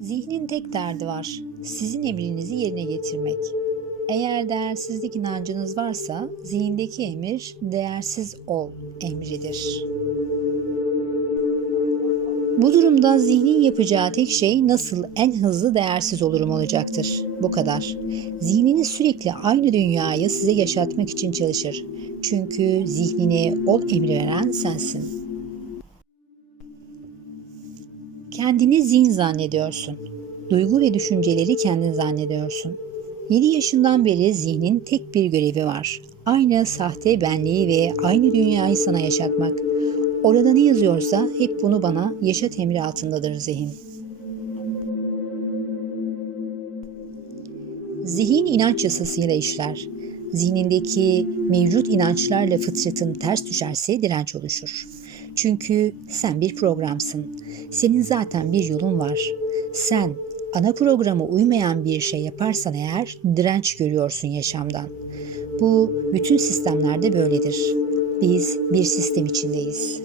Zihnin tek derdi var. Sizin emrinizi yerine getirmek. Eğer değersizlik inancınız varsa zihindeki emir değersiz ol emridir. Bu durumda zihnin yapacağı tek şey nasıl en hızlı değersiz olurum olacaktır. Bu kadar. Zihniniz sürekli aynı dünyayı size yaşatmak için çalışır. Çünkü zihnine ol emri veren sensin. Kendini zihin zannediyorsun. Duygu ve düşünceleri kendin zannediyorsun. 7 yaşından beri zihnin tek bir görevi var. Aynı sahte benliği ve aynı dünyayı sana yaşatmak. Orada ne yazıyorsa hep bunu bana yaşat emri altındadır zihin. Zihin inanç yasasıyla işler. Zihnindeki mevcut inançlarla fıtratın ters düşerse direnç oluşur. Çünkü sen bir programsın. Senin zaten bir yolun var. Sen ana programa uymayan bir şey yaparsan eğer direnç görüyorsun yaşamdan. Bu bütün sistemlerde böyledir. Biz bir sistem içindeyiz.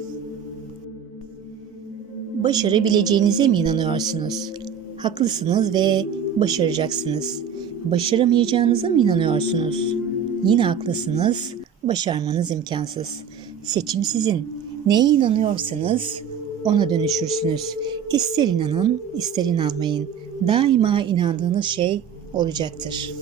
Başarabileceğinize mi inanıyorsunuz? Haklısınız ve başaracaksınız. Başaramayacağınıza mı inanıyorsunuz? Yine haklısınız, başarmanız imkansız. Seçim sizin. Neye inanıyorsanız ona dönüşürsünüz. İster inanın, ister inanmayın. Daima inandığınız şey olacaktır.